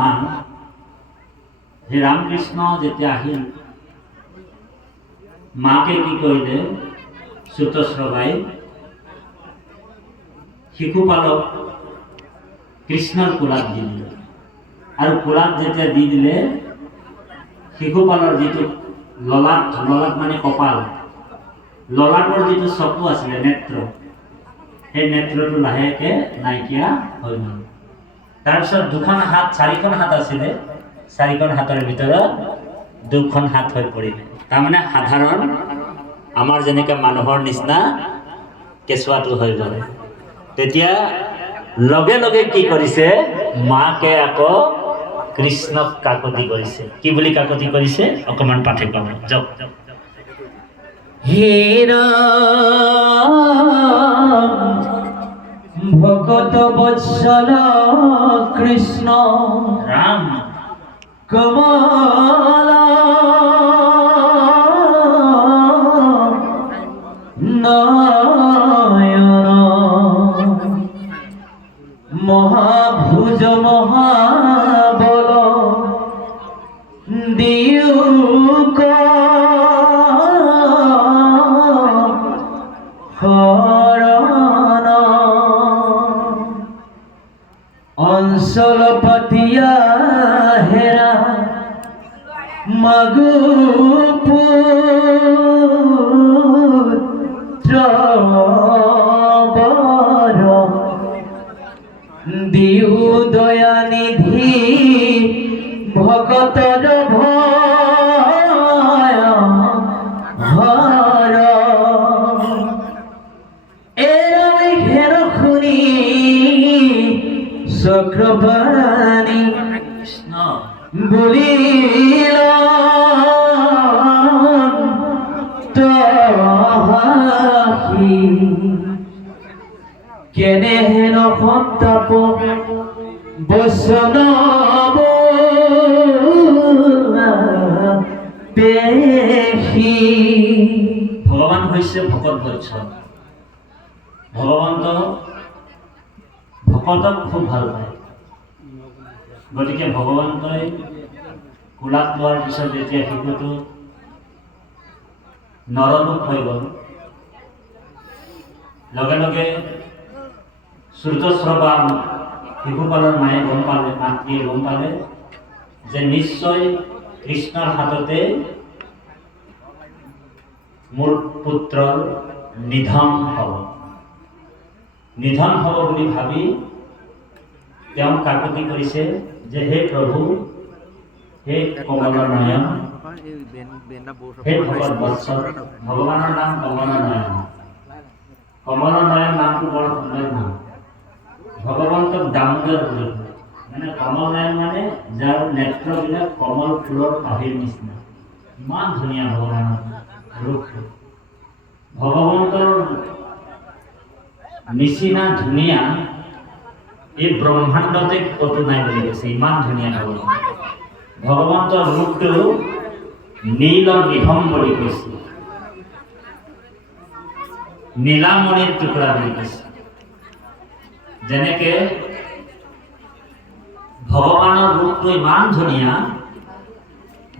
মা ৰামকৃষ্ণ যেতিয়া আহিল মাকে কি কৰিলে চুতস্ৰবাই শিশুপালক কৃষ্ণৰ কোলাত দি দিলে আৰু কোলাত যেতিয়া দি দিলে শিশুপালৰ যিটো ললাট মানে কপাল ললাটৰ যিটো চকু আছিলে নেত্ৰ সেই নেত্ৰটো লাহেকে নাইকিয়া হৈ গ'ল তাৰপিছত চাৰিখন হাত আছিলে চাৰিখন হাতৰ ভিতৰত দুখন হাত হৈ পৰিলে তাৰমানে সাধাৰণ আমাৰ যেনেকৈ মানুহৰ নিচিনা কেঁচুৱাটো হৈ গ'ল তেতিয়া লগে লগে কি কৰিছে মাকে আকৌ কৃষ্ণক কাকতি কৰিছে কি বুলি কাকতি কৰিছে অকমান পাঠে পাব যাওক হে ৰাম ভগত বৎসল কৃষ্ণ ৰাম কমলা নয়ন মহাভুজ মহাবল দিয়ুক হৰণ অঞ্চল পাতিয়া হেৰা মাগু পুত্ৰ দিও দয়ানিধি ভকতৰ ভয় হৰ এৰাই হেৰ শুনি চক্ৰবাণী বুলিল তহাসি কেনেহেন সন্তাপ বৈষ্ণৱ পেশী ভগৱান হৈছে ভকত বৎসল ভকতক খুব ভাল পায় গতিকে ভগৱন্তই কোলাত লোৱাৰ পিছত যেতিয়া শিশুটো নৰলোক হৈ গ'ল লগে লগে শ্ৰুতস্ৰৱা শিশুপালৰ মায়ে গম পালে মাতৃয়ে গম পালে যে নিশ্চয় কৃষ্ণৰ হাততে মোৰ পুত্ৰৰ নিধন হ'ব বুলি ভাবি তেওঁ কাকতি কৰিছে যে হে প্ৰভু হে কমল নয়ন হে ভগত বৎসল ভগৱানৰ নাম কমল নয়ন নামটো বৰ সুন্দৰ নাম ভগৱন্তক দামোদৰ বুলি মানে কমল নয়ন মানে যাৰ নেত্ৰবিলাক কমল ফুলৰ পাহিৰ নিচিনা ইমান ধুনীয়া ভগৱানৰ ৰূপ ভগৱন্তৰ নিচিনা ধুনীয়া এই ব্ৰহ্মাণ্ডতে ক'তো নাই বুলি কৈছে ইমান ধুনীয়া ভগৱন্তৰ ৰূপটো নীল নিভম বুলি কৈছে নীলামণিৰ টুকুৰা বুলি কৈছে যেনেকে ভগৱানৰ ৰূপটো ইমান ধুনীয়া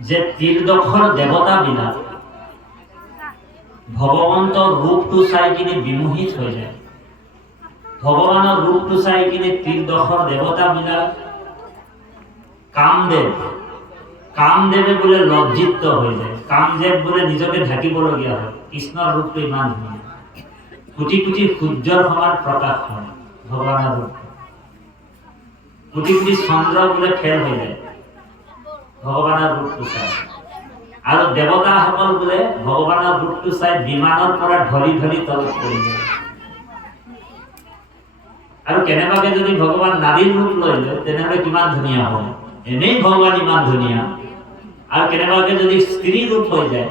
যে তীৰদৰ্শৰ দেৱতাবিলাক ভগৱন্তৰ ৰূপটো চাই কিনে বিমোহিত হৈ যায় ভগৱানৰ ৰূপটো চাই কিনে তীৰদৰ্শৰ দেৱতাবিলাক কামদেৱে বোলে লজ্জিত হৈ যায় কামদেৱ বোলে নিজকে ঢাকিবলগীয়া হয় কৃষ্ণৰ ৰূপটো ইমান ধুনীয়া কোটি কোটি সূৰ্যৰ সমান প্ৰকাশ হয় ভগৱানৰ ৰূপ কোটি কোটি চন্দ্ৰ বোলে ফেৰ হৈ যায় ভগৱানৰ ৰূপটো চাই আৰু দেৱতাসকল বোলে ভগৱানৰ ৰূপটো চাই বিমানৰ পৰা ঢলি ঢলি তলত পৰি যায় আৰু কেনেবাকে যদি ভগৱান নাৰীৰ ৰূপ লৈ লয় তেনেহ'লে কিমান ধুনীয়া হয় এনেই ভগৱান ইমান ধুনীয়া আৰু কেনেবাকে যদি স্ত্ৰী ৰূপ হৈ যায়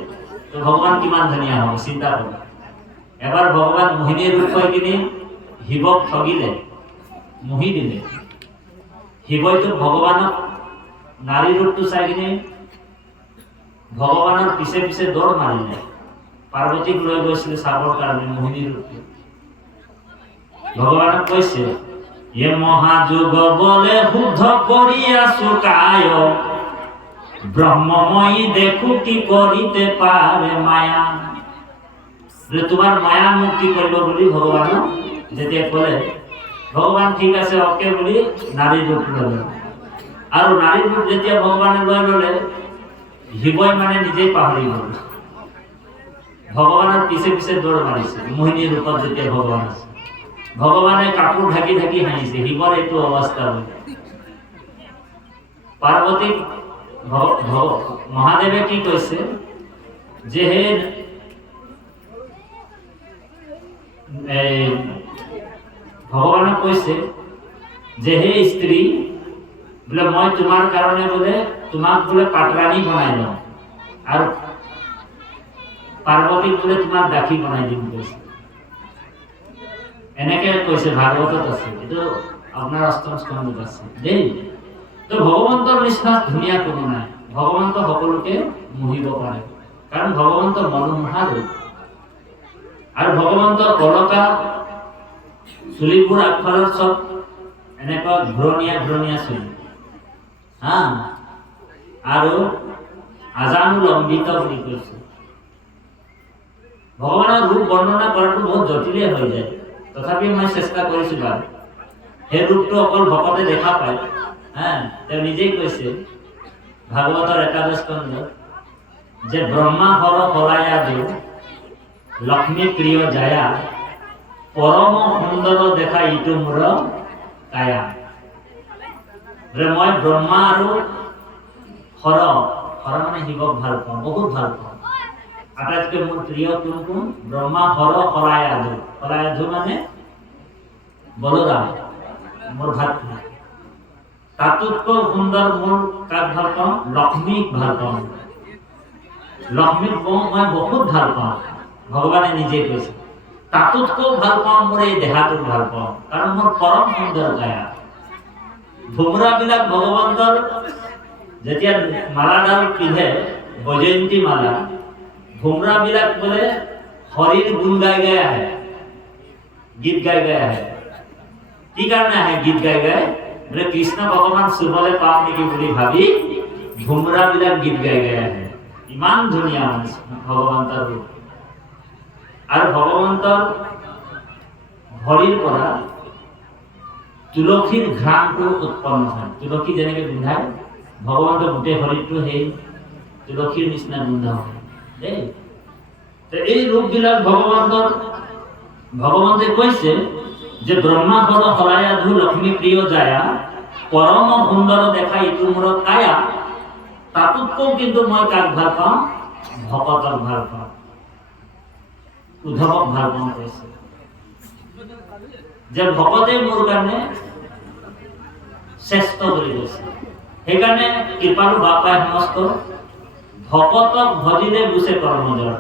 তো ভগৱান কিমান ধুনীয়া হ'ব চিন্তা কৰক এবাৰ ভগৱান মোহিনীৰ ৰূপ হৈ কিনে শিৱক ঠগিলে মোহি দিলে শিৱইতো ভগৱানক নাৰী ৰূপটো চাই কিনে ভগৱানৰ পিছে পিছে দৌৰ মাৰিলে পাৰ্বতীক লৈ গৈছিলে চাবৰ কাৰণে মোহিনীৰ ৰূপটো ভগৱানক কৈছে এ মহাযোগ বলে শুদ্ধ করিয়া শুকায় ব্রহ্মময়ী দেখু কি করিতে পারে মায়া। তোমার মায়া মুক্তি করব বলি ভগবান যেতিয়া কলে ভগবান ঠিক আছে ওকে বলি নারী রূপ ললে আৰু নাৰী ৰূপ যেতিয়া ভগবানে লৈ ললে শিৱই মানে নিজেই পাহৰি গল ভগৱানৰ পিছে পিছে দৌৰ মাৰিছে মোহিনী ৰূপত যেতিয়া ভগৱান আছে ভগৱানে কাপোৰ ঢাকি ঢাকি হাঁহিছে শিৱৰ এইটো অৱস্থা হ'ল পাৰ্বতী মহাদেৱে কি কৈছে যে হে ভগৱানে কৈছে যে হে স্ত্ৰী বোলে মই তোমাৰ কাৰণে বোলে তোমাক বোলে পাটৰাণী বনাই লওঁ আৰু পাৰ্বতীক বোলে তোমাৰ দাসী বনাই দিম কৈছে এনেকে কৈছে ভাগৱতত আছে এইটো আপোনাৰ অষ্টম স্কন্ধত আছে দেই তো ভগৱন্তৰ নিচিনা ধুনীয়া কোনো নাই ভগৱন্ত সকলোকে মোহিব পাৰে কাৰণ ভগৱন্ত মনোমোহা ৰূপ আৰু ভগৱন্ত কলকা চুলিবোৰ আগফালৰ চব এনেকুৱা ঘূৰণীয়া ঘূৰণীয়া চুলি হা আৰু আজানুলম্বিত বুলি কৈছে ভগৱানৰ ৰূপ বৰ্ণনা কৰাটো বহুত জটিলেই হৈ যায় তথাপি মই চেষ্টা কৰিছিলো আৰু সেই ৰূপটো অকল ভকতে দেখা পায় হা তেওঁ নিজেই কৈছে ভাগৱতৰ একাদশ স্কন্ধত যে ব্ৰহ্মা হৰ হৰায়া দেৱ লক্ষ্মী প্ৰিয় জায়া পৰম সুন্দৰ দেখা ইটো মোৰ কায়া মই ব্ৰহ্মা আৰু হৰ মানে শিৱক ভাল পাওঁ বহুত ভাল পাওঁ আটাইতকৈ মোৰ প্ৰিয় কোন কোন ব্ৰহ্মা হৰ হৰায়াধু মানে বলৰাম মোৰ ভাতৃ তাতোতকৈ সুন্দৰ মোৰ কাক ভাল পাওঁ লক্ষ্মীক ভাল পাওঁ লক্ষ্মীক মই বহুত ভাল পাওঁ ভগৱানে নিজে কৈছে তাতোতকৈ ভাল পাওঁ মোৰ এই দেহাটোক ভাল পাওঁ কাৰণ মোৰ পৰম সুন্দৰ কায়া ভোমৰাবিলাক ভগৱন্তৰ যেতিয়া মালাডাল পিন্ধে বৈজয়ন্তী মালা ভোমৰাবিলাক বোলে হৰিৰ গুণ গাই গাই আহে গীত গাই গাই আহে কি কাৰণে আহে গীত গাই গাই বোলে কৃষ্ণ ভগৱান চুবলৈ পাওঁ নেকি বুলি ভাবি ভোমৰাবিলাক গীত গাই গাই আহে ইমান ধুনীয়া ভগৱন্তৰ ৰূপ আৰু ভগৱন্তৰ ভৰিৰ পৰা তুলসীৰ ঘ্ৰাণটো উৎপন্ন হয় তুলসী যেনেকৈ গোন্ধায় ভগৱন্তৰ গোটেই শৰীৰটো সেই তুলসীৰ নিচিনা গোন্ধ হয় দেই এই ৰূপবিলাক ভগৱন্তে কৈছে যে ব্ৰহ্মা হৰ হৰায়াধু লক্ষ্মী প্ৰিয় জায়া পৰম সুন্দৰ দেখা ইটো মোৰ কায়া তাতোতকৈ কিন্তু মই কাক ভাল পাওঁ ভকতক ভাল পাওঁ উদ্ধৱক ভাল পাওঁ কৈছে যে ভকতে মোৰ কাৰণে শ্ৰেষ্ঠ বুলি কৈছে সেইকাৰণে কৃপালু বাপাই সমস্ত ভকতক ভজিলে গুছে কৰ্মজৰ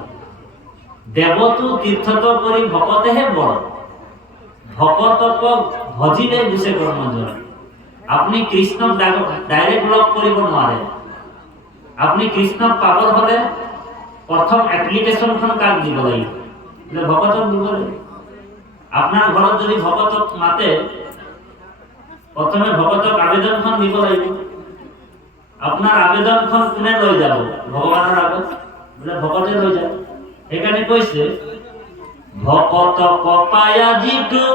দেৱতো তীৰ্থত কৰি ভকতেহে বৰ ভকতক ভজিলে গুছে কৰ্মজৰ আপুনি কৃষ্ণক ডাইৰেক্ট লগ কৰিব নোৱাৰে আপুনি কৃষ্ণক পাবৰ হলে প্ৰথম এপ্লিকেশ্যনখন কাক দিব লাগিব ভকতক দিব লাগিব আপোনাৰ ঘৰত যদি ভকতক মাতে প্ৰথমে ভকতক আবেদনখন দিব লাগিব আপোনাৰ আবেদনখন কোনে লৈ যাব ভগৱানৰ আগত বোলে ভকতে লৈ যাব সেইকাৰণে কৈছে ভকতক পায়া যিটো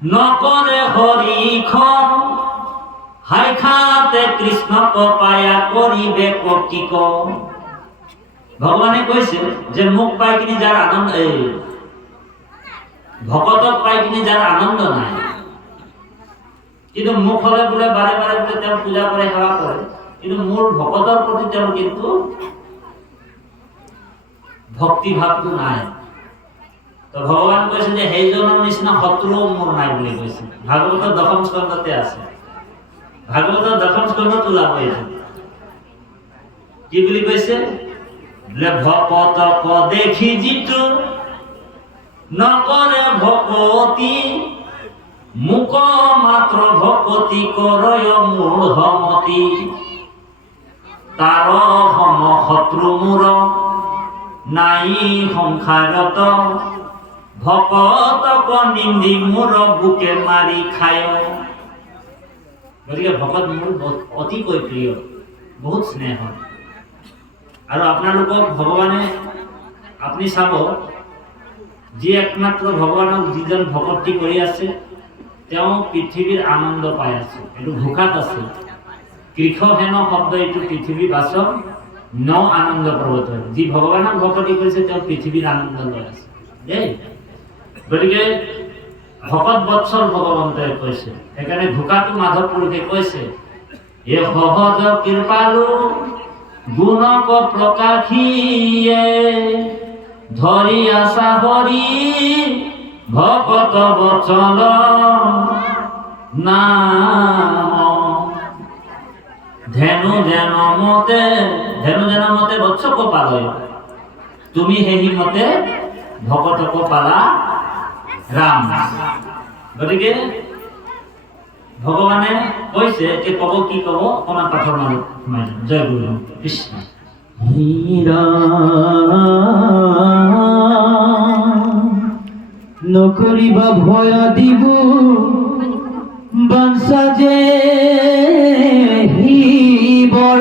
নকৰে হৰিখ হাইখাতে কৃষ্ণক পায়া কৰিবে কৰ্তিক ভগৱানে কৈছে যে মোক পাই কিনি যাৰ আনন্দ ভকতক পাই কিনি যাৰ আনন্দ নাই কিন্তু মোক হলে বোলে বাৰে বাৰে বোলে তেওঁ পূজা কৰে সেৱা কৰে কিন্তু মোৰ ভকতৰ প্ৰতি তেওঁৰ কিন্তু ভক্তি ভাৱটো নাই তো ভগৱান কৈছে যে সেইজনৰ নিচিনা শত্ৰুও মোৰ নাই বুলি কৈছে ভাগৱতৰ দশম স্কন্ধতে আছে ভাগৱতৰ দশম স্কন্ধত ওলাব এইটো কি বুলি কৈছে বোলে ভকতক দেখি যিটো নকৰে ভকতি মুক মাত্ৰ ভকতি কৰয় মূঢ়মতি তাৰ সম শত্ৰু মোৰ নাই সংসাৰত ভকতক নিন্দি মোৰ বুকে মাৰি খায়। গতিকে ভকত মোৰ অতিকৈ প্ৰিয়, বহুত স্নেহ। আৰু আপোনালোকক ভগৱানে, আপুনি চাব, যি একমাত্ৰ ভগৱানক যিজন ভক্তি কৰি আছে তেওঁ পৃথিৱীৰ আনন্দ পাই আছে। এইটো ঘোষাত আছে, কৃষহেন শব্দ এইটো পৃথিৱী বাচক ন আনন্দ পৰ্বত। যি ভগৱানক ভক্তি কৰিছে তেওঁ পৃথিৱীৰ আনন্দ লৈ আছে দেই। গতিকে ভকত বৎসল ভগৱন্তই কৈছে, সেইকাৰণে ঘোষাটো মাধৱ পুৰুষে কৈছে, এ সহজ কৃপালু গুণক প্ৰকাশিয়ে ধৰি আশা হৰি ভকত বৎসল নাম। ধেনু যেন মতে বৎসক পালয়, তুমি সেই মতে ভকতক পালা ৰাম। গতিকে ভগৱানে কৈছে যে কব কি কব, অকণমান পাঠৰ মাজত সোমাই যাম। জয় গুৰু কৃষ্ণ। নকৰিবা ভয় দিব বাঞ্ছা যে হি বৰ